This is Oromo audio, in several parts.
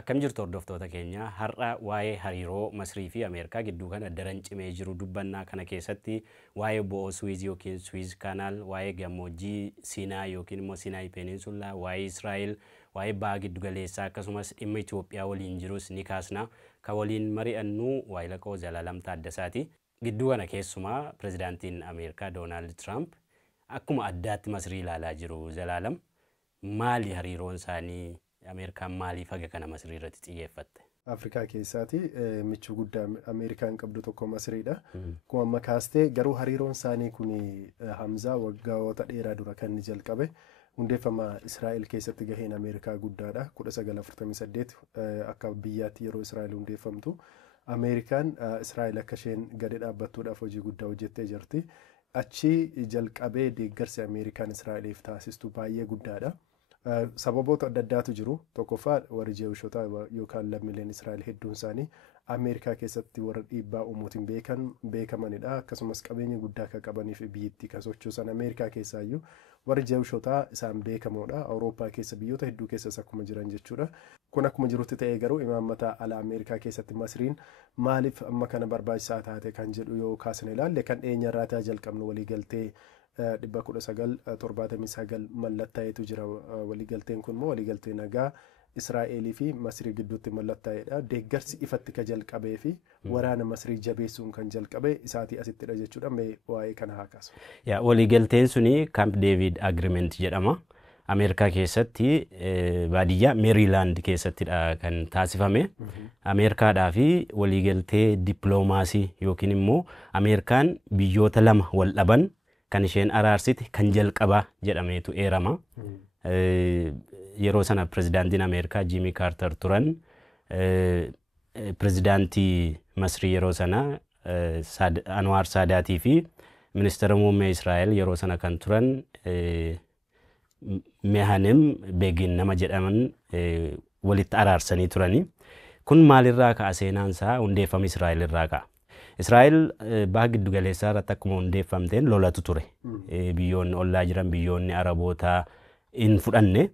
Akkam jirtu hordoftoota keenya har'a waa'ee hariiroo Masrii fi Ameerikaa gidduu kana daran cimee jiru dubbannaa kana keessatti waa'ee bo'oo Suwiz yookiin Suwiz Kanaal, waa'ee gammoojjii Siinaa yookiin immoo Siinaay Peninsula, waa'ee Israa'el, waa'ee baha giddu galeessaa akkasumas dhimma Itoophiyaa waliin jirus ni kaasna. Ka waliin mari'annu waa'ee laqoo Zalaalam Taaddasaati. Gidduu kana keessumaa pirezidaantiin Ameerikaa Doonaald Tiraamp akkuma addaatti Masrii ilaalaa jiru. Zalaalam maali hariiroon isaanii? Ameerikaan maaliif haga kana Masrii irratti xiyyeeffatte? Afrikaa keessaati michuu guddaa Ameerikaan qabdu tokko Masriidha. Akkuma amma kaastee garuu hariiroon isaanii kun Hamzaa waggoota dheeraa dura kan inni jalqabe. Hundeeffama Israa'el keessatti gaheen Ameerikaa guddaadha. 1948 akka biyyaatti yeroo Israa'el hundeeffamtu Ameerikaan Israa'el akka isheen gadi dhaabbattuudhaaf hojii guddaa hojjettee jirti. Achi jalqabee deeggarsi Ameerikaan Israa'eliif taasistu baay'ee guddaadha. Sababoota adda addaatu jiru. Tokkoffaa warri Jeewushotaa yookaan lammiileen Israa'el hedduun isaanii Ameerikaa keessatti warra dhiibbaa uumuutiin beekamanidha. Akkasumas qabeenya guddaa akka qabaniif biyyattii kan sochoosan Ameerikaa keessaayyuu warri Jeewushotaa isaan beekamoodha. Awurooppaa keessa biyyoota hedduu keessas akkuma jiran jechuudha. Kun akkuma jirutti ta'ee garuu imaammata ala Ameerikaa keessatti Masriin maaliif amma kana barbaachisaa taate kan jedhu yoo kaasne ilaalle kan dhiyeenyarraa jalqabnu waliigaltee 1979 mallattaa'etu jira. Waliigalteen kun immoo waliigaltee nagaa Israa'elii fi Masrii gidduutti mallattaa'edha. Deeggarsi ifatti kan jalqabee fi waraana Masrii jabeessuun kan jalqabe isaatii asittidha jechuudha. Mee waa'ee kana haa kaasu. Waliigalteen suni Camp David Agreement jedhama. Ameerikaa keessatti baadiyyaa Meeriilaand keessattidha kan taasifame. Ameerikaadhaa fi waliigaltee dippiloomaasii yookiin immoo Ameerikaan biyyoota lama wal dhaban kan isheen araarsite kan jalqabaa jedhameetu eerama. Yeroo sana pirezidaantiin Ameerikaa Jimmy Carter turan. Pirezidaantii Masrii yeroo sana Anwar Saadaatii fi ministeera muummee Israa'el yeroo sana kan turan Mehanem Begin nama jedhaman walitti araarsanii turani. Kun maalirraa ka'a seenaansaa? Hundeeffama Israa'el irraa ka'a. Israa'el baha giddu galeessaa irratti akkuma hundeeffamteen lolatu ture. Biyyoonni ollaa jiran biyyoonni Arabootaa hin fudhanne.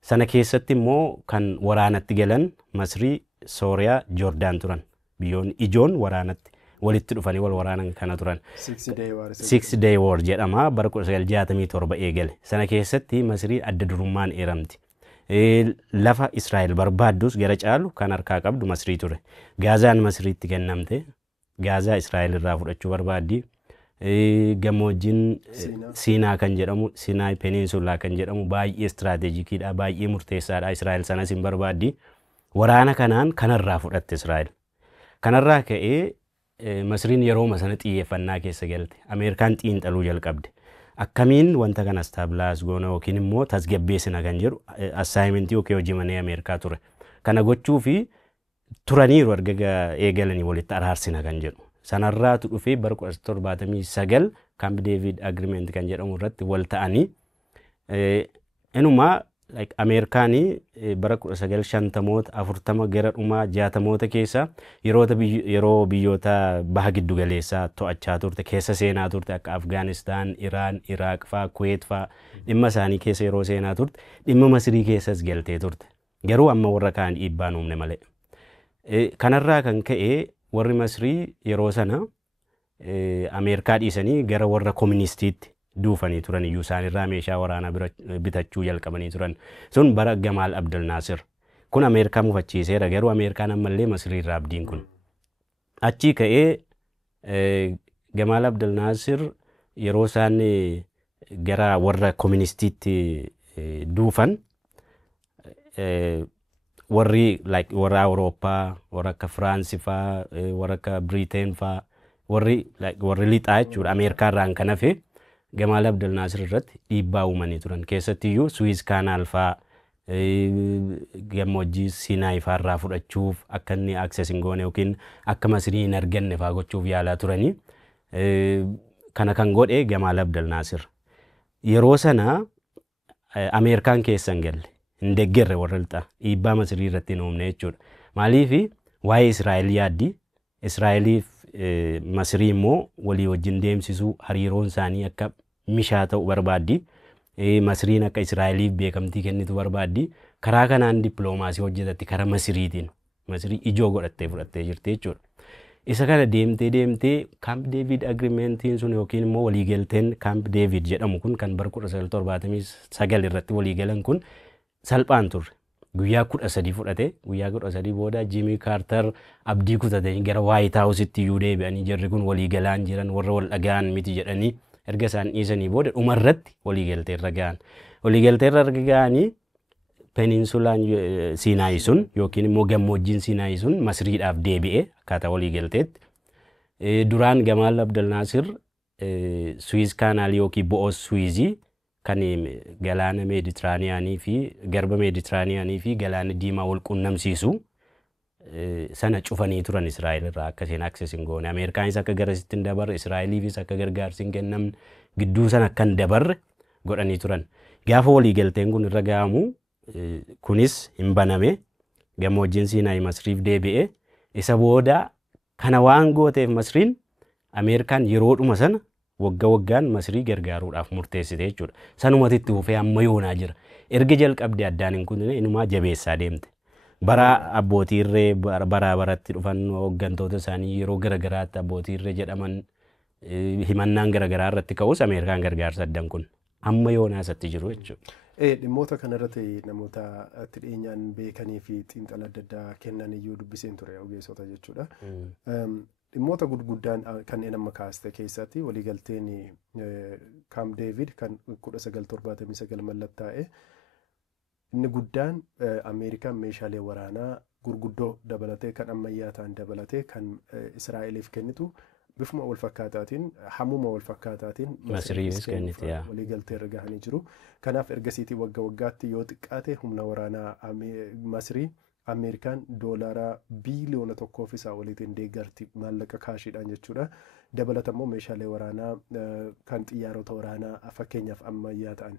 Sana keessatti immoo kan waraanatti galan Masrii, Sooriyaa, Joordaan turan. Biyyoonni ijoon waraanatti walitti dhufanii wal waraanan kana turan. Six Day War jedhama. Bara 1967 eegale. Sana keessatti Masrii adda durummaan eeramti. Lafa Israa'el barbaaddus gara caalu kan harkaa qabdu Masrii ture. Gaazaan Masriitti kennamte. Gaazaa Israa'el irraa fudhachuu barbaaddi. Gammoojjiin Siinaa kan jedhamu, Siinaay Peninsula kan jedhamu baay'ee istiraateejikiidha, baay'ee murteessaadha. Israa'el sanas hin barbaaddi. Waraana kanaan kanarraa fudhatte Israa'el. Kanarraa ka'ee Masriin yeroo sana xiyyeeffannaa keessa galte. Ameerikaan xiinxaluu jalqabde. Akkamiin wanta kana staabilaas goona yookiin immoo tasgabbeessina kan jedhu assaayimentii yookiin hojii manee Ameerikaa ture. Kana gochuu fi turaniiru erga eegalanii walitti araarsina kan jedhu. Sanarraatu dhufee bara 1979 Camp David Agreement kan jedhamu irratti wal ta'anii inumaa Ameerikaanii bara 1950 40 gara dhumaa 60 keessa yeroo biyyoota baha giddu galeessaa to'achaa turte keessa seenaa turte akka Afgaanistaan, Iraan, Iraaq faa, Kuweet faa dhimma isaanii keessa yeroo seenaa turte dhimma Masrii keessas galtee turte. Garuu amma warra kaan dhiibbaan uumne malee. Kanarraa kan ka'e warri Masrii yeroo sana Ameerikaa dhiisanii gara warra Kooministiitti duufanii turan iyyuu isaanirraa meeshaa waraanaa bitachuu jalqabanii turan. Sun bara Gamaal Abdel Naasir. Kun Ameerikaa mufachiiseera garuu Ameerikaan ammallee Masrii irraa abdiin kun. Achii ka'ee Gamaal Abdel Naasir yeroo isaan gara warra Kooministiitti duufan warra Awurooppaa, warra akka Firaansii faa, warra akka Biriteen faa, warri lixaa jechuudha. Ameerikaa irraan kan hafe Gamaal Abdel Naasir irratti dhiibbaa uumanii turan. Keessattiyyuu Suwiz Kanaal faa gammoojjii Siinaay faa irraa fudhachuuf akka inni akses hin goone yookiin akka Masrii hin arganne faa gochuuf yaalaa turanii. Kana kan godhe Gamaal Abdel Naasir. Yeroo sana Ameerikaan keessa hin galle. Hin deeggarre warra lixaa dhiibbaa Masrii irratti hin uumne jechuudha. Maaliif waa'ee Israa'el yaaddi. Israa'eliif Masrii immoo walii wajjin deemsisuu hariiroon isaanii akka mishaa ta'u barbaaddi. Masriin akka Israa'eliif beekamtii kennitu barbaaddi. karaa kanaan dippiloomaasii hojjetatti karaa Masiriitiin. Masirii ijoo godhattee fudhattee jirti jechuudha. Isa kana deemtee Camp David Agreementiin sun yookiin immoo waliigalteen Camp David jedhamu kun kan bara 1979 irratti waliigalan kun salphaan turre. Guyyaa 13 fudhate. Guyyaa 13 booda Jimmy Carter abdii kutatanii gara White House'itti iyyuu deebi'anii jarri kun waliigalaan jiran warra wal dhaga'an miti jedhanii erga isaan dhiisanii booda dhumarratti waliigalteerra ga'an. Waliigalteerra ga'anii Peninsulaan Sinaayi sun yookiin immoo gammoojjiin Sinaayi sun Masriidhaaf deebi'ee akkaataa waliigalteetti. Duraan Gamal Abdel Nasir Suez Canal yookiin bo'oo Suezii kan galaana Meeditiraaniyaanii fi garba Meeditiraaniyaanii fi galaana Diimaa wal qunnamsiisu sana cufanii turan Israa'el irraa akka isheen access hin goone. Ameerikaanis akka garasitti hin dabarre, Israa'eliifis akka gargaarsi hin kennamne gidduu sana akka hin dabarre godhanii turan. Gaafa waliigalteen kun irra ga'amu kunis hin baname gammoojjiin Sinaayi Masriif deebi'e. Isa booda kana waan gooteef Masriin Ameerikaan yeroodhuma sana waggaan Masrii gargaaruudhaaf murteessite jechuudha. Sanumatitti hufee amma yoonaa jira. Erga jalqabde addaan hin kunne inumaa jabeessaa deemte. Bara abbootii irree baratti dhufan hooggantoota isaanii yeroo garagaraatti abbootii irree jedhaman himannaan garagaraa irratti ka'us Ameerikaan gargaarsa addan kun amma yoonaa isatti jiru jechuudha. Dhimmoota kanarratti namoota itti dhiyeenyaan beekanii fi xiinxala adda addaa kennan iyyuu dubbiseen ture ogeessota jechuudha. Dhimmoota gurguddaan kanneen amma kaaste keessatti waliigalteen Camp David kan 1979 mallattaa'e inni guddaan Ameerikaan meeshaalee waraanaa gurguddoo dabalatee kan ammayyaa ta'an dabalatee kan Israa'eliif kennitu bifuma wal fakkaataatiin hammuma wal fakkaataatiin Masriifis kennite waliigaltee irra gahanii jiru. Kanaaf ergasiitii waggaatti yoo xiqqaate humna waraanaa Masrii Ameerikaan doolaara biiliyoona 1 waliitiin deeggarti maallaqa kaashiidhaan jechuudha. Dabalatammoo meeshaalee waraanaa kan xiyyaarota waraanaa fakkeenyaaf ammayyaa ta'an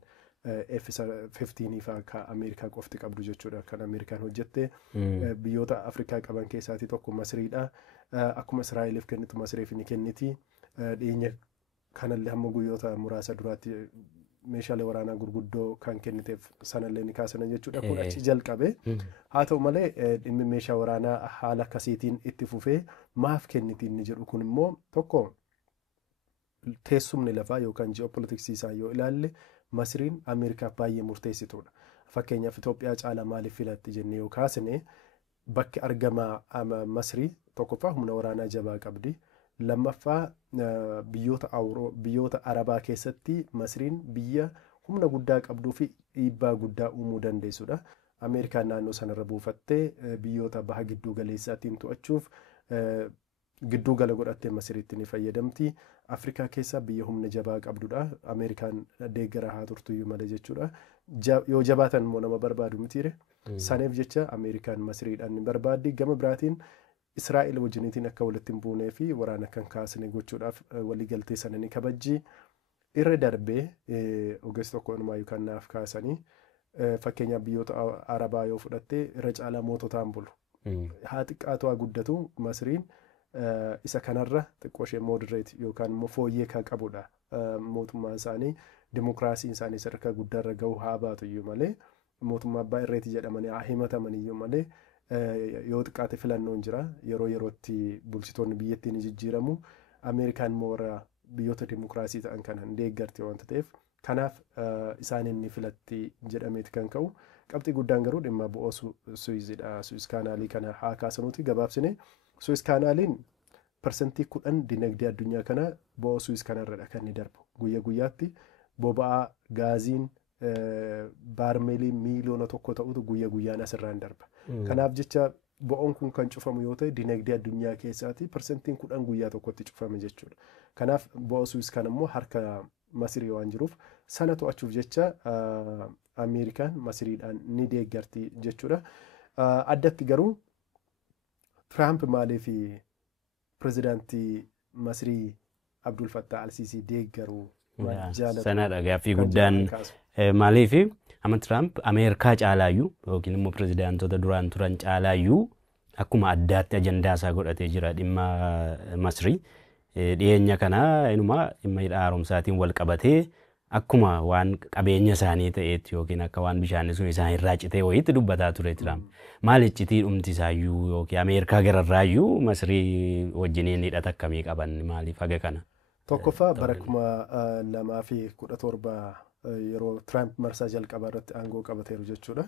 F-15 fa'aa kan Ameerikaa qofti qabdu jechuudha. Kan Ameerikaan hojjette biyyoota Afrikaa qaban keessaatii tokko Masriidha. Akkuma Israa'eliif kennitu Masriif ni kenniti. Dhiyeenya kanallee hamma guyyoota muraasa duraatti meeshaalee waraanaa gurguddoo kan kenniteef sanallee ni kaasan jechuudha. Kun achi jalqabe. Haa ta'u malee dhimmi meeshaa waraanaa haala akkasiitiin itti fufee maaf kenniti inni jedhu kun immoo tokko teessumni lafaa yookaan ji'opolitiksii isaa yoo ilaalle Masriin Ameerikaaf baay'ee murteessituudha. Fakkeenyaaf Itoophiyaa caalaa maaliif filatti jennee yoo kaasne bakki argama Masrii tokkoffaa humna waraanaa jabaa qabdi. Lammaffaa biyyoota Arabaa keessatti Masriin biyya humna guddaa qabduu fi dhiibbaa guddaa uumuu dandeessudha. Ameerikaan naannoo sanarra buufattee biyyoota baha gidduu galeessaatiin to'achuuf gidduu gala godhattee Masriitti ni fayyadamti. Afrikaa keessa biyya humna jabaa qabdudha. Ameerikaan deeggara haa turtuyyuu malee jechuudha. Yoo jabaatan immoo nama barbaadu mitiire. Saniif jecha Ameerikaan Masriidhaan ni barbaaddi. Gama biraatiin Israa'el wajjiniitiin akka walitti hin buunee fi waraana kan kaasne gochuudhaaf waliigaltee sana ni kabajji. Irra darbee ogeessi tokko inumaa yookaan naaf kaasanii fakkeenyaaf biyyoota Arabaa yoo fudhatte irra caalaa moototaan bulu. Haa xiqqaatu haa guddatu Masriin isa kanarra xiqqoo ishee moderate yookaan immoo fooyyee kan qabudha. Mootummaan isaanii dimokiraasiin isaanii sadarkaa guddaarra gahuu haa baatu iyyuu malee mootummaa abbaa irreeti jedhamanii haa himataman iyyuu malee yoo xiqqaate filannoon jira yeroo yerootti bulchitoonni biyyattii ni jijjiiramu. Ameerikaan moora biyyoota dimokiraasii ta'an kanan deeggarti waan ta'eef kanaaf isaan inni filatti jedhameeti kan ka'u. Qabxii guddaan garuu dhimma bo'oo Suwiizidha. Suwiiz kaanaalii kana haa kaasanuuti gabaabsine. Suwiiz kaanaaliin parsantii 10 dinagdee addunyaa kana bo'oo Suwiiz kanarradha kan inni darbu. Guyyaa guyyaatti boba'aa gaaziin baarmeelii miiliyoona 1 ta'utu guyyaa guyyaan asirraan darba. Kanaaf jecha bo'oon kun kan cufamu yoo ta'e dinagdee addunyaa keessaati parsantiin 10 guyyaa tokkotti cufame jechuudha. Kanaaf bo'oo Suwiiz kan immoo harka Masrii waan jiruuf sana to'achuuf jecha Ameerikaan Masriidhaan ni deeggarti jechuudha. Addatti garuu Tiraamp maaliif pirezidaantii Masrii Abdul Fattah al-Siisii deeggaru sanadha gaaffii guddaan maaliif amma Tiraamp Ameerikaa caalaayyuu yookiin immoo pirezidaantota duraan turan caalaayyuu akkuma addaatti ajandaa isaa godhatee jira dhimma Masrii. Dhiyeenya kana inuma dhimma haaromsaatiin wal qabatee akkuma waan qabeenya isaanii ta'eetti yookiin akka waan bishaanni sun isaan irraa citee wayiitti dubbataa ture Tiraamp. Maal iccitii dhumti isaayyuu yookiin Ameerikaa gararraayyuu Masrii wajjiniin hidhata akkamii qaban maaliif haga kana? Tokkoffaa bara 2017 yeroo Tiraamp marsaa jalqabaa irratti aangoo qabateeru jechuudha.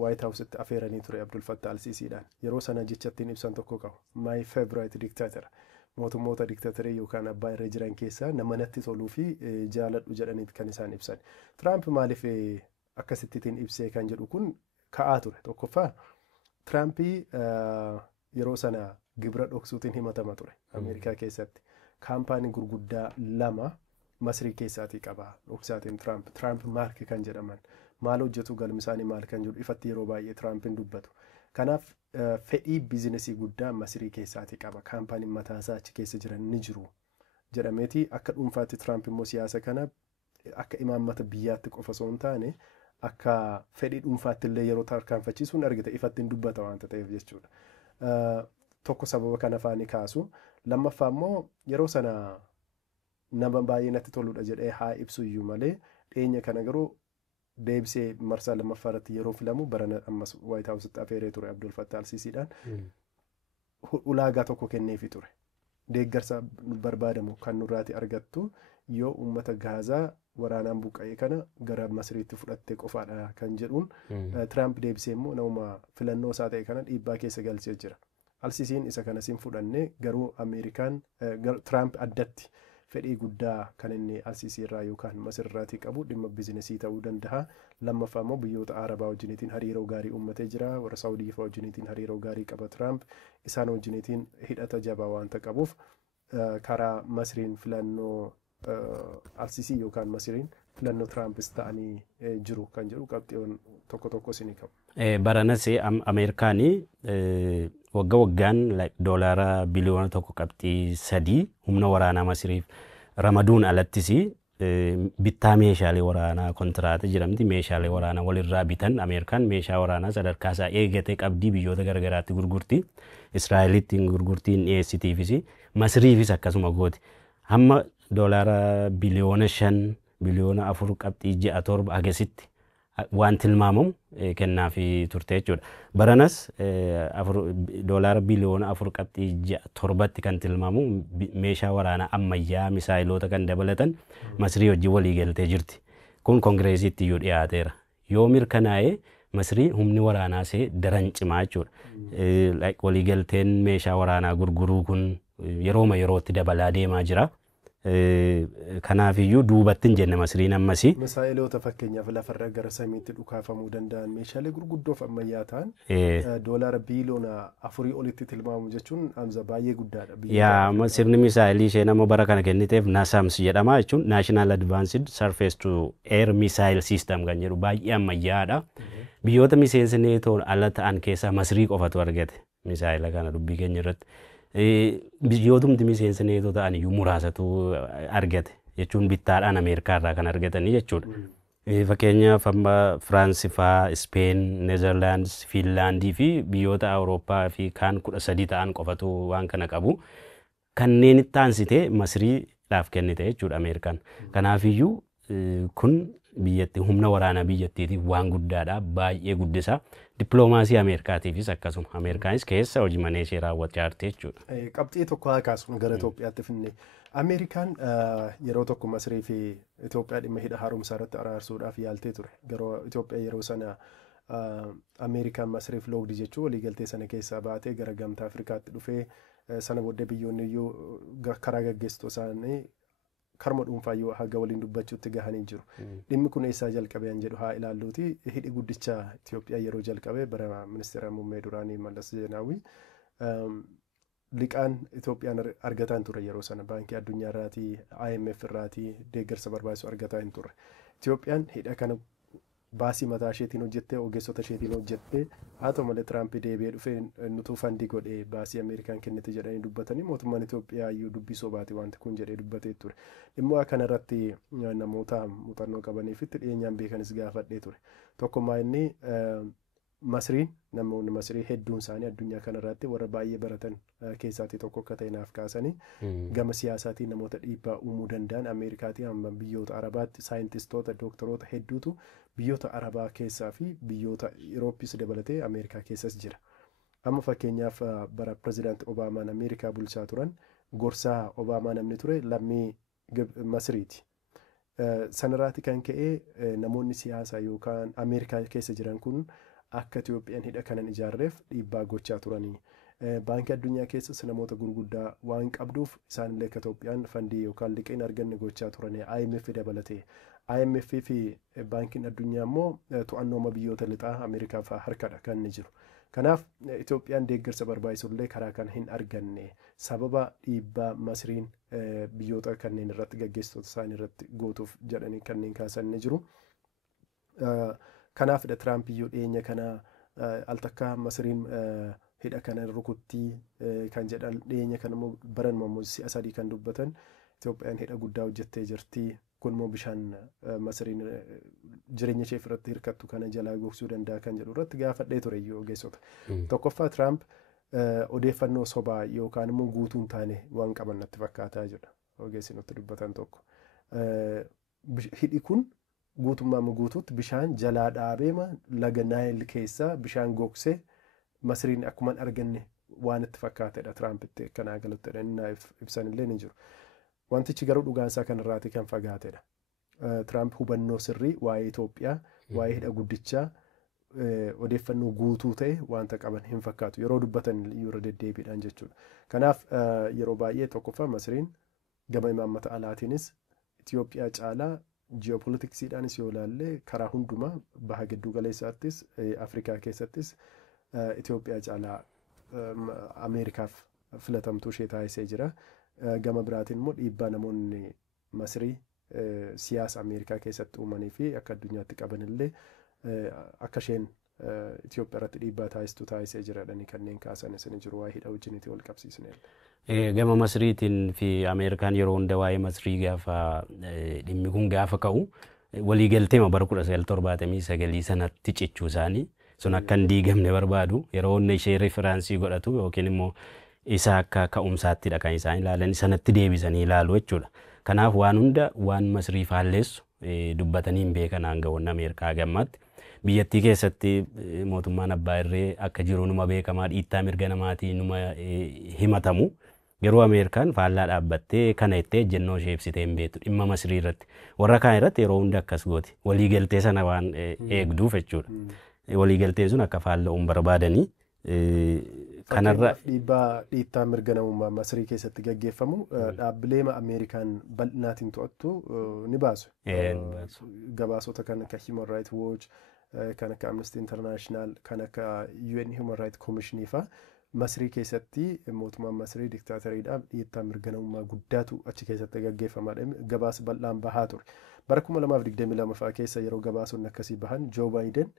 White House'tti afeeranii ture Abdul Fattah al-Siisiidhaan. Yeroo sana jechattiin ibsan tokko qabu. My favorite dictator. Mootummoota diktaatorii yookaan abbaa irra jiran keessaa nama natti toluu fi jaaladhu jedhaniiti kan isaan ibsan. Tiraamp maaliif akkasittiin ibsee kan jedhu kun ka'aa ture. Tokkoffaa Tiraampii yeroo sana gibira dhoksuutiin himatama ture Ameerikaa keessatti. Kaampaanii gurguddaa 2 Masrii keessaatii qaba dhoksaatiin Tiraamp. Tiraamp maark kan jedhaman maal hojjetu galmi isaanii maal kan jedhu ifatti yeroo baay'ee Tiraampiin dubbatu. Kanaaf fedhii biizinesii guddaa Masrii keessaatii qaba. Kaampaaniin mataasaa achi keessa jiran ni jiru jedhameeti akka dhuunfaatti Tiraamp immoo siyaasa kana akka imaammata biyyaatti qofa osoo hin taane akka fedhii dhuunfaatti illee yeroo tarkaanfachiisuun argite ifatti dubbata waanta ta'eef jechuudha. Tokko sababa kana faani kaasu. Lammaffaa immoo yeroo sana nama baay'ee natti toludha jedhee haa ibsu iyyuu malee dhiyeenya kana garuu deebisee marsaa lammaffaa irratti yeroo filamu barana ammas White House'tti afeeree ture Abdul Fattah al-Siisiidhaan ulaagaa tokko kenneefi ture. Deeggarsa barbaadamu kan nurraati argattu yoo uummata Gaazaa waraanaan buqqa'ee kana gara Masriitti fudhattee qofaadha kan jedhuun Tiraamp deebisee immoo nama filannoo isaa ta'e kana dhiibbaa keessa galchee jira. Al-Siisiin isa kanas hin fudhanne garuu Ameerikaan Tiraamp addatti fedhii guddaa kan inni Al-Siisii irraa yookaan Masir irraatii qabu dhimma biizinesii ta'uu danda'a. Lammaffaa immoo biyyoota Arabaa wajjiniitiin hariiroo gaarii uummatee jira. Warra Saawudii fa'aa wajjiniitiin hariiroo gaarii qaba Tiraamp. Isaan wajjiniitiin hidhata jabaa waanta qabuuf karaa Masriin filannoo Al-Siisii yookaan Masriin filannoo Tiraampis ta'anii jiru kan jedhu qabxiiwwan tokko tokko isinii qabu. Baranas Ameerikaanii wagga waggaan doolaara biliyoona 1.3 humna waraanaa Masriif ramaduun alattis bittaa meeshaalee waraanaa kontiraata jedhamti. Meeshaalee waraanaa walirraa bitan Ameerikaan meeshaa waraanaa sadarkaa isaa eegatee qabdii biyyoota garagaraatti gurgurti. Israa'elitti gurgurtiin dhiyeessitiifis Masriifis akkasuma gooti. Hamma doolaara biliyoona 5 biliyoona 4.7 hagasitti waan tilmaamamu kennaafi turte jechuudha. Baranas doolaara biliyoona 4.7 kan tilmaamu meeshaa waraanaa ammayyaa misaayiloota kan dabalatan Masrii wajjin walii galtee jirti. Kun kongireesiitti iyyuu dhiyaateera. Yoo mirkanaa'ee Masrii humni waraanaa see daran cimaa jechuudha. Walii galteen meeshaa waraanaa gurguruu kun yerooma yerootti dabalaa deemaa jira. Kanaafiyyuu duubatti hin jenne Masriin ammasi. Misaayiloota fakkeenyaaf lafarra gara samiitti dhukaafamuu danda'an meeshaalee gurguddoof ammayyaa ta'an doolaara biliyoona 4 olitti tilmaamu jechuun amza baay'ee guddaadha. Yaa sirni misaayilii ishee nama bara kana kenniteef NASAMS jedhama jechuun National Advanced Surface to Air Missile System kan jedhu baay'ee ammayyaadha. Biyyoota miseensa neetoon ala ta'an keessaa Masrii qofatu argate misaayila kana dubbii keenya irratti. Biyyootumti miseensa neetoo ta'an iyyuu muraasatu argate jechuun bittaadhaan Ameerikaa irraa kan argatanii jechuudha. Fakkeenyaaf amma Firaansi fa'aa, Ispeen, Neezerlaandis, Fiinlaandii fi biyyoota Awurooppaa fi kaan 13 ta'an qofatu waan kana qabu. Kanneen itti aansitee Masriidhaaf kennite jechuudha Ameerikaan. Kanaafiyyuu kun biyyatti humna waraanaa biyyattiitiif waan guddaadha, baay'ee guddisa. Dippiloomaasii Ameerikaatiifis akkasuma Ameerikaanis keessa hojii manee ishee raawwachaa jirti jechuudha. Qabxii tokko haa kaasuun gara Itoophiyaatti finne. Ameerikaan yeroo tokko Masrii fi Itoophiyaa dhimma hidha haaromsaa irratti araarsuudhaaf yaaltee ture. Garuu Itoophiyaa yeroo sana Ameerikaan Masriif loogdi jechuun waliigaltee sana keessaa baatee gara gamtaa Afrikaatti dhufee sana booddee biyyoonni iyyuu karaa gaggeessituu isaanii karma dhuunfaayyuu haga waliin dubbachuutti gahanii jiru. Dhimmi kun eessaa jalqabee jedhu haa ilaalluuti. Hidhi guddicha Itoophiyaa yeroo jalqabee bara ministeera muummee duraanii Mallas Zeenaawii liqaan Itoophiyaan argataan ture yeroo sana baankii addunyaa irraatii IMF irraatii deeggarsa barbaachisu argataa hin turre. Itoophiyaan hidha kana baasii mataa isheetiin hojjettee ogeessota isheetiin hojjettee haa ta'u malee Tiraamp deebi'ee dhufee nutuu fandii godhee baasii Ameerikaan kennite jedhanii dubbatanii mootummaan Itoophiyaa iyyuu dubbii sobaati wanti kun jedhee dubbatee ture. Dhimma kanarratti namoota muuxannoo qabaniifitti dhiyeenyaan beekanis gaafadhee ture. Tokkummaa inni Masriin namoonni Masrii hedduun isaanii addunyaa kanarratti warra baay'ee baratan keessaatii tokko akka ta'e naaf kaasanii gama siyaasaatiin namoota dhiibbaa uumuu danda'an Ameerikaatii hamma biyyoota Arabaatti saayintistoota doktoroota hedduutu biyyoota Arabaa keessaa fi biyyoota Irooppis dabalatee Ameerikaa keessas jira. Amma fakkeenyaaf bara pirezidaanti Obaamaan Ameerikaa bulchaa turan gorsaa Obaamaa namni ture lammii Masriiti. Sanarraati kan ka'e namoonni siyaasaa yookaan Ameerikaa keessa jiran kun akka Itoophiyaan hidha kanan ijaarreef dhiibbaa gochaa turanii. Baankii addunyaa keessas namoota gurguddaa waan qabduuf isaanillee akka Itoophiyaan fandii yookaan liqeen arganne gochaa turanii IMF dabalatee. IMF fi baankiin addunyaa immoo to'annooma biyyoota lixaa Ameerikaa fa'aa harkadha kan inni jiru. Kanaaf Itoophiyaan deeggarsa barbaachisullee karaa kana hin arganne sababa dhiibbaa Masriin biyyoota kanneen irratti gaggeessitoota isaanii irratti gootuuf jedhanii kanneen kaasan ni jiru. Kanaaf Tiraamp iyyuu dhiyeenya kana al takka Masriin hidha kana rukuttii kan jedhan dhiyeenya kana immoo baranuma immoo si'a sadii kan dubbatan Itoophiyaan hidha guddaa hojjettee jirti. Kun immoo bishaan Masriin jireenya ishee irratti hirkattu kana jalaa gogsuu danda'a kan jedhu irratti gaafadhee ture iyyuu ogeessota. Tokkoffaa Tiraamp odeeffannoo sobaa yookaan immoo guutuu hin taane waan qaban natti fakkaataa jedha ogeessi nutti dubbatan tokko. Hidhi kun guutummaa guutuutti bishaan jalaa dhaabeema laga Naayil keessaa bishaan gogsee Masriin akkuma arganne waan itti fakkaatedha Tiraampitti kanaa galatti ibsanillee ni jiru. Wantichi garuu dhugaansaa kanarraati kan fagaatedha. Tiraamp hubannoo sirrii waa'ee Itoophiyaa, waa'ee hidha guddichaa odeeffannoo guutuu ta'e wanta qaban hin fakkaatu. Yeroo dubbatan irra deddeebiidhaan jechuudha. Kanaaf yeroo baay'ee tokkoffaa Masriin gama imaammata alaatiinis Itoophiyaa caalaa ji'oopolitiksiidhaanis yoo ilaalle karaa hundumaa baha giddu galeessaattis Afrikaa keessattis Itoophiyaa caalaa Ameerikaaf filatamtuu ishee taasisee jira. Gama biraatiin immoo dhiibbaa namoonni Masrii siyaasa Ameerikaa keessatti uumanii fi akka addunyaatti qabanillee akka isheen Itoophiyaa irratti dhiibbaa taasistu taasisee jiradhanii kanneen kaasan isin jiru waa'ee hidha wajjinitti wal qabsiisnee. Gama Masriitiin fi Ameerikaan yeroo hunda waa'ee Masrii gaafa dhimmi kun gaafa ka'u waliigalteema bara 1979 sanatti cichuu isaanii sun akka hin diigamne barbaadu yeroo hunda ishee referaansii godhatu yookiin immoo isa akka ka'umsaattidha kan isaan ilaalan sanatti deebisanii ilaalu jechuudha. Kanaaf waan hunda waan Masrii faalleessu dubbatanii hin beekan aangawoonni Ameerikaa gammaatti. Biyyattii keessatti mootummaan abbaa irree akka jiru numa beekamaa dhiittaa mirga namaatii numa himatamu. Yeroo Ameerikaan faallaa dhaabbattee kana itti ejjennoo ishee ibsitee hin beektu dhimma Masrii irratti. Warra kaan irratti yeroo hunda akkas gooti. Waliigaltee sana waan eegduuf jechuudha. Waliigalteen sun akka faalla'uun barbaadanii kanarra dhiittaa mirga namummaa Masrii keessatti gaggeeffamu dhaabbilee Ameerikaan bal'inaatiin to'attu ni baasu. Gabaasota kan akka Human Rights Watch, kan akka Amnesty International, kan akka UN Human Rights Commission fa'aa Masrii keessatti mootummaan Masrii diktaatariidhaan dhiittaa mirga namummaa guddaatu achi keessatti gaggeeffamaadha. Gabaasa bal'aan bahaa ture. Bara 2022 fa'aa keessa yeroo gabaasonni akkasii bahan Joe Biden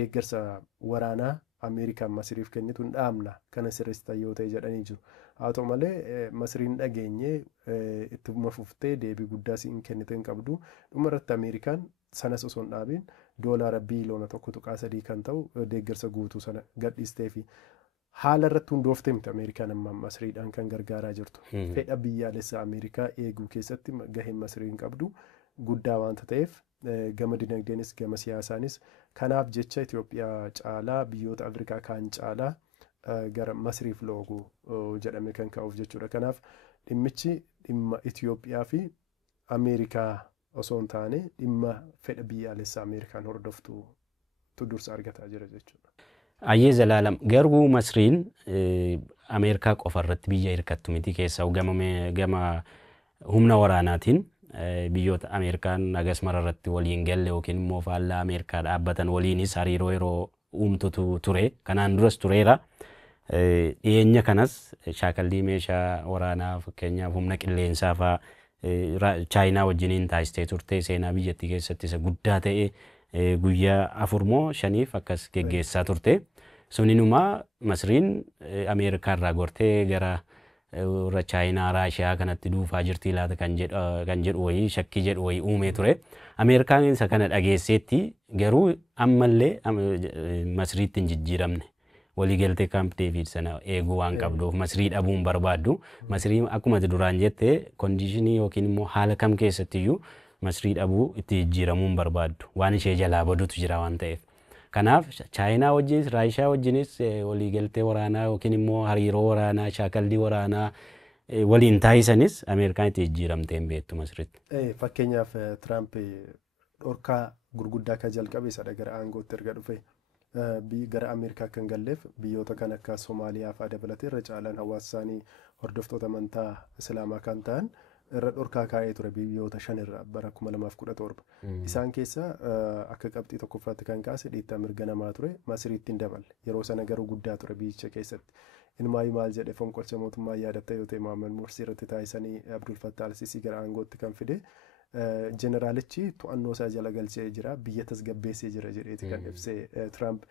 deeggarsa waraanaa Ameerikaan Masriif kennitu hin dhaabna kana sirreessitaa yoo ta'e jedhanii jiru. Haa ta'u malee Masriin dhageenye ittuma fuftee deebii guddaa siin kennite hin qabdu. Dhuma irratti Ameerikaan sanas osoo hin dhaabin doolaara biiliyoona 1.3 kan ta'u deeggarsa guutuu sana gadhiistee fi haala irratti hundooftee miti Ameerikaan amma Masriidhaan kan gargaaraa jirtu. Fedha biyyaalessaa Ameerikaa eeguu keessatti gaheen Masriin qabdu guddaa waanta ta'eef gama dinagdeenis gama siyaasaanis kanaaf jecha Itoophiyaa caalaa biyyoota Afrikaa kaan caalaa gara Masriif loogu jedhame kan ka'uuf jechuudha. Kanaaf dhimmichi dhimma Itoophiyaa fi Ameerikaa osoo hin taane dhimma fedha biyyaalessaa Ameerikaan hordoftu dursa argataa jira jechuudha. Ayyee Zalaalam garuu Masriin Ameerikaa qofa irratti biyya hirkattu miti keessaa gama humna waraanaatiin biyyoota Ameerikaan nagas mararratti waliin galle yookiin immoo faallaa Ameerikaa dhaabbatan waliinis hariiroo yeroo uumtutu ture. Kanaan duras tureera. Dhiyeenya kanas shaakallii meeshaa waraanaa fakkeenyaaf humna qilleensaa fa'aa Chaayinaa wajjiniin taasistee turte seenaa biyyattii keessatti isa guddaa ta'e guyyaa 4-5 akkas geggeessaa turte. Suninumaa Masriin Ameerikaa irraa gortee gara warra Chaayinaa, Raashiyaa kanatti duufaa jirti laata kan jedhu wayii shakkii jedhu wayii uumee ture. Ameerikaan isa kana dhageesseetti garuu ammallee Masriitti hin jijjiiramne. Waliigaltee Camp David sana eeguu waan qabduuf Masrii dhabuun barbaaddu. Masrii akkuma duraan jette kondiishinii yookiin immoo haala kam keessattiyyuu Masrii dhabuu itti jijjiiramuun barbaaddu. Waan ishee jalaa badutu jira waan ta'eef. Kanaaf Chaayinaa wajjinis Raashiyaa wajjinis waliigaltee waraanaa yookiin immoo hariiroo waraanaa shaakallii waraanaa waliin taasisanis Ameerikaan itti jijjiiramtee hin beektu Masriitti. Fakkeenyaaf Tiraamp dhorkaa gurguddaa kan jalqabe isa gara aangootti erga dhufe. Gara Ameerikaa kan galleef biyyoota kan akka Somaaliyaa fa'aa dabalatee irra caalaan hawaasa isaanii hordoftoota amantaa Islaamaa kan ta'an irra dhorkaa kaa'ee ture biyyoota 5 irraa bara 2017. Isaan keessa akka qabxii tokkoffaatti kan kaase dhiittaa mirga namaa ture. Masriitti hin daballe. Yeroo sana garuu guddaa ture biyyicha keessatti. Ilmaayii maal jedhe fonqolcha mootummaa yaadatta yoo ta'e Mohaammed Mursii irratti taasisanii Abdul Fattah al-Sisii gara aangootti kan fide. Jeneraalichi to'annoo isaa jala galchee jira biyya tasgabbeessee jira jedheeti kan ibsee Tiraamp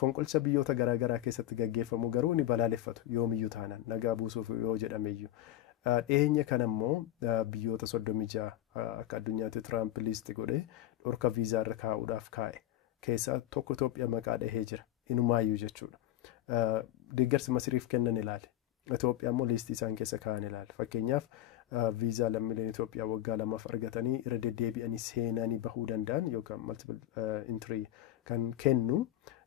fonqolcha biyyoota garaagaraa keessatti gaggeeffamu garuu ni balaaleffatu yoomiyyuu taanaan nagaa buusuuf yoo jedhameyyuu. Dhiyeenya kana immoo biyyoota 36 akka addunyaatti Tiraamp liisti godhee dhorka viizaa irra kaa'uudhaaf kaa'e. Keessaa tokko Itoophiyaa maqaa dhahee jira inumaayyuu jechuudha. Deeggarsi Masriif kennan ilaale. Itoophiyaa immoo liistii isaan keessa kaa'an ilaale. Fakkeenyaaf viizaa lammiileen Itoophiyaa waggaa 2 argatanii irra deddeebi'anii seenanii bahuu danda'an yookaan multiple entry kan kennu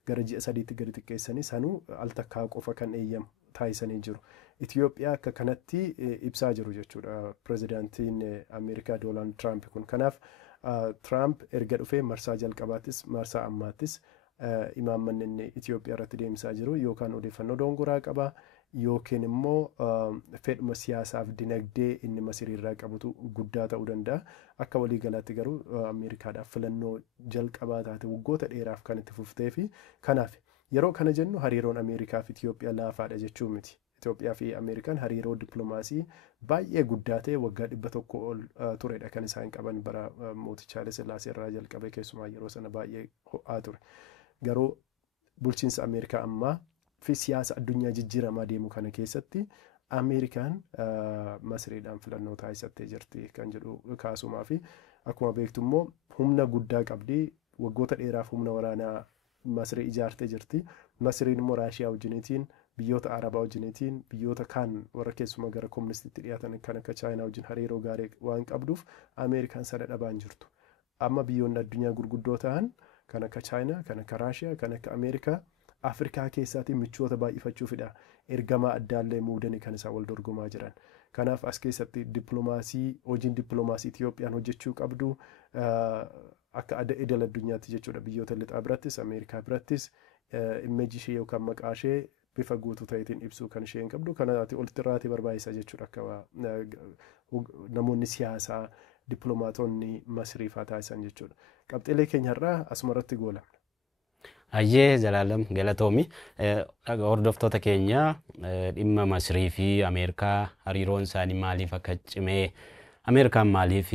gara ji'a 3tti gadi xiqqeessanii sanuu al takkaa qofa kan eeyyamu taasisanii jiru. Itoophiyaa akka kanatti ibsaa jiru jechuudha pirezidaantiin Ameerikaa Doonaald Tiraamp kun. Kanaaf Tiraamp erga dhufee marsaa jalqabaattis marsaa ammaattis imaammanni inni Itoophiyaa irratti deemsaa jiru yookaan odeeffannoo doongoraa qaba. Yookiin immoo fedhuma siyaasaaf dinagdee inni Masrii irraa qabutu guddaa ta'uu danda'a. Akka waliigalaatti garuu Ameerikaadhaaf filannoo jalqabaa taate waggoota dheeraaf kan itti fuftee fi kanaaf yeroo kana jennu hariiroon Ameerikaa fi Itoophiyaa laafaadha jechuu miti. Itoophiyaa fi Ameerikaan hariiroo dippiloomaasii baay'ee guddaa ta'e waggaa 100 ol turedha kan isaan qaban bara mooticha Haile Sillaasee irraa jalqabe keessumaa yeroo sana baay'ee ho'aa ture. Garuu bulchiinsa Ameerikaa ammaa fi siyaasa addunyaa jijjiiramaa deemu kana keessatti Ameerikaan Masriidhaan filannoo taasisattee jirti kan jedhu kaasumaa fi akkuma beektu immoo humna guddaa qabdi waggoota dheeraaf humna waraanaa Masrii ijaartee jirti. Masriin immoo Raashiyaa wajjiniitiin biyyoota Arabaa wajjiniitiin biyyoota kaan warra keessumaa gara kooministiitti dhiyaatan kan akka Chaayinaa wajjin hariiroo gaarii waan qabduuf Ameerikaan sana dhabaan jirtu. Amma biyyoonni addunyaa gurguddoo ta'an kan akka Chaayinaa, kan akka Raashiyaa, kan akka Ameerikaa Afrikaa keessaatiin michoota baay'ifachuufidha. Ergamaa addaallee muudanii kan isaan wal dorgomaa jiran. Kanaaf as keessatti dippiloomaasii hojiin dippiloomaasii Itoophiyaan hojjechuu qabdu akka idil addunyaatti jechuudha. Biyyoota lixaa birattis Ameerikaa birattis imeejii ishee yookaan maqaa ishee bifa guutuu ta'eetiin ibsuu kan isheen qabdu. Kanaaf olitti irraatii barbaachisa jechuudha akka namoonni siyaasaa dippiloomaatonni Masriifaa taasisan jechuudha. Qabxiilee keenyarraa asumarratti goolamna. Ayyee Zalaalam galatoomi. Hordoftoota keenya dhimma Masrii fi Ameerikaa hariiroon isaanii maaliif akka cimee Ameerikaan maaliif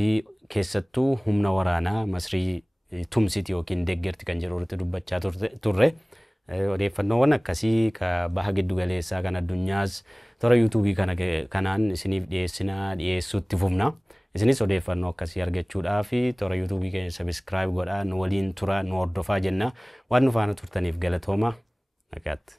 keessattuu humna waraanaa Masrii tumsiti yookiin deeggarti kan jedhu irratti dubbachaa turre. Odeeffannoowwan akkasii ka baha giddu galeessaa kan addunyaas toora yuutuubii kanaan isiniif dhiyeessuutti fufna. Isinis odeeffannoo akkasii argachuudhaaf toora yuutuubii keenya sabiskiraayib godhaa nu waliin tura nu hordofaa jenna. Waan nu faana turtaniif galatooma. Nagaatti.